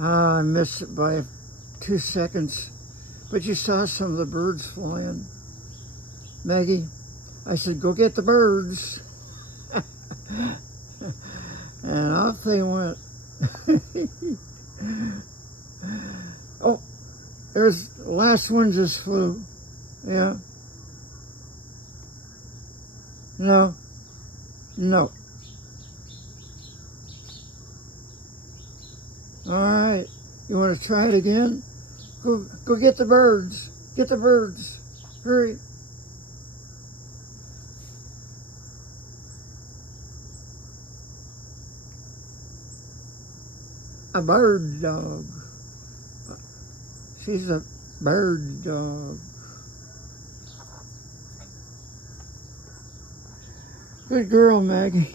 I missed it by 2 seconds. But you saw some of the birds flying. Maggie, I said, go get the birds. And off they went. Oh, there's the last one just flew. Yeah. No. No. All right. You want to try it again? Go get the birds. Get the birds. Hurry. A bird dog. She's a bird dog. Good girl, Maggie.